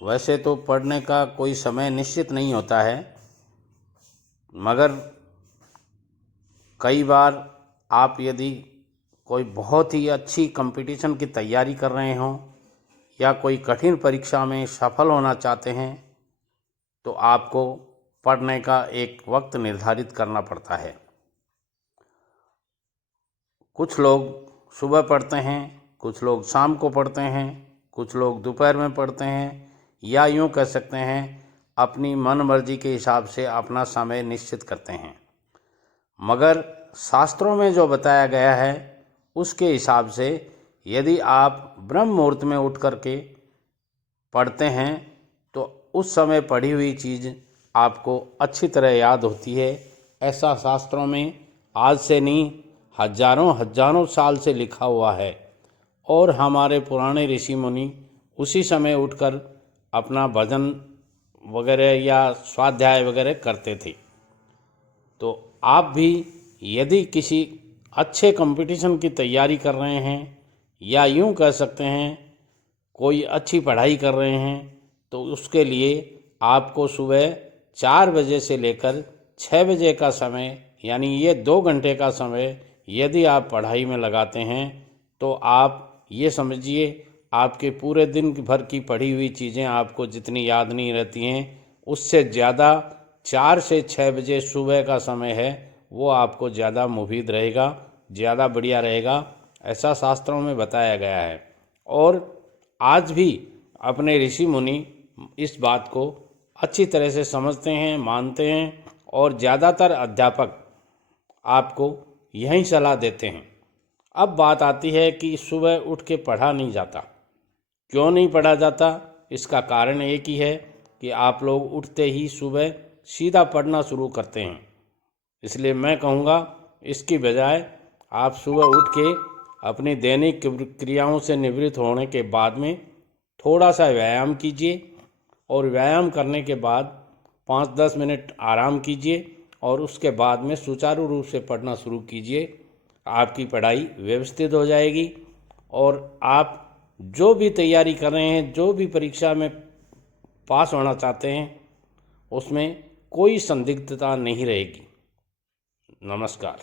वैसे तो पढ़ने का कोई समय निश्चित नहीं होता है, मगर कई बार आप यदि कोई बहुत ही अच्छी कंपटीशन की तैयारी कर रहे हों या कोई कठिन परीक्षा में सफल होना चाहते हैं तो आपको पढ़ने का एक वक्त निर्धारित करना पड़ता है। कुछ लोग सुबह पढ़ते हैं, कुछ लोग शाम को पढ़ते हैं, कुछ लोग दोपहर में पढ़ते हैं, या यूँ कह सकते हैं अपनी मन मर्जी के हिसाब से अपना समय निश्चित करते हैं। मगर शास्त्रों में जो बताया गया है उसके हिसाब से यदि आप ब्रह्म मुहूर्त में उठ करके पढ़ते हैं तो उस समय पढ़ी हुई चीज़ आपको अच्छी तरह याद होती है। ऐसा शास्त्रों में आज से नहीं हजारों हजारों साल से लिखा हुआ है, और हमारे पुराने ऋषि मुनि उसी समय उठकर अपना भजन वगैरह या स्वाध्याय वगैरह करते थे। तो आप भी यदि किसी अच्छे कंपटीशन की तैयारी कर रहे हैं या यूँ कह सकते हैं कोई अच्छी पढ़ाई कर रहे हैं तो उसके लिए आपको सुबह 4 बजे से लेकर 6 बजे का समय, यानी ये 2 घंटे का समय यदि आप पढ़ाई में लगाते हैं तो आप ये समझिए आपके पूरे दिन भर की पढ़ी हुई चीज़ें आपको जितनी याद नहीं रहती हैं उससे ज़्यादा 4 से 6 बजे सुबह का समय है वो आपको ज़्यादा मुफीद रहेगा, ज़्यादा बढ़िया रहेगा, ऐसा शास्त्रों में बताया गया है। और आज भी अपने ऋषि मुनि इस बात को अच्छी तरह से समझते हैं, मानते हैं, और ज़्यादातर अध्यापक आपको यही सलाह देते हैं। अब बात आती है कि सुबह उठ के पढ़ा नहीं जाता। क्यों नहीं पढ़ा जाता? इसका कारण एक ही है कि आप लोग उठते ही सुबह सीधा पढ़ना शुरू करते हैं। इसलिए मैं कहूँगा इसकी बजाय आप सुबह उठ के अपनी दैनिक क्रियाओं से निवृत्त होने के बाद में थोड़ा सा व्यायाम कीजिए, और व्यायाम करने के बाद 5-10 मिनट आराम कीजिए, और उसके बाद में सुचारू रूप से पढ़ना शुरू कीजिए। आपकी पढ़ाई व्यवस्थित हो जाएगी और आप जो भी तैयारी कर रहे हैं, जो भी परीक्षा में पास होना चाहते हैं, उसमें कोई संदिग्धता नहीं रहेगी। नमस्कार।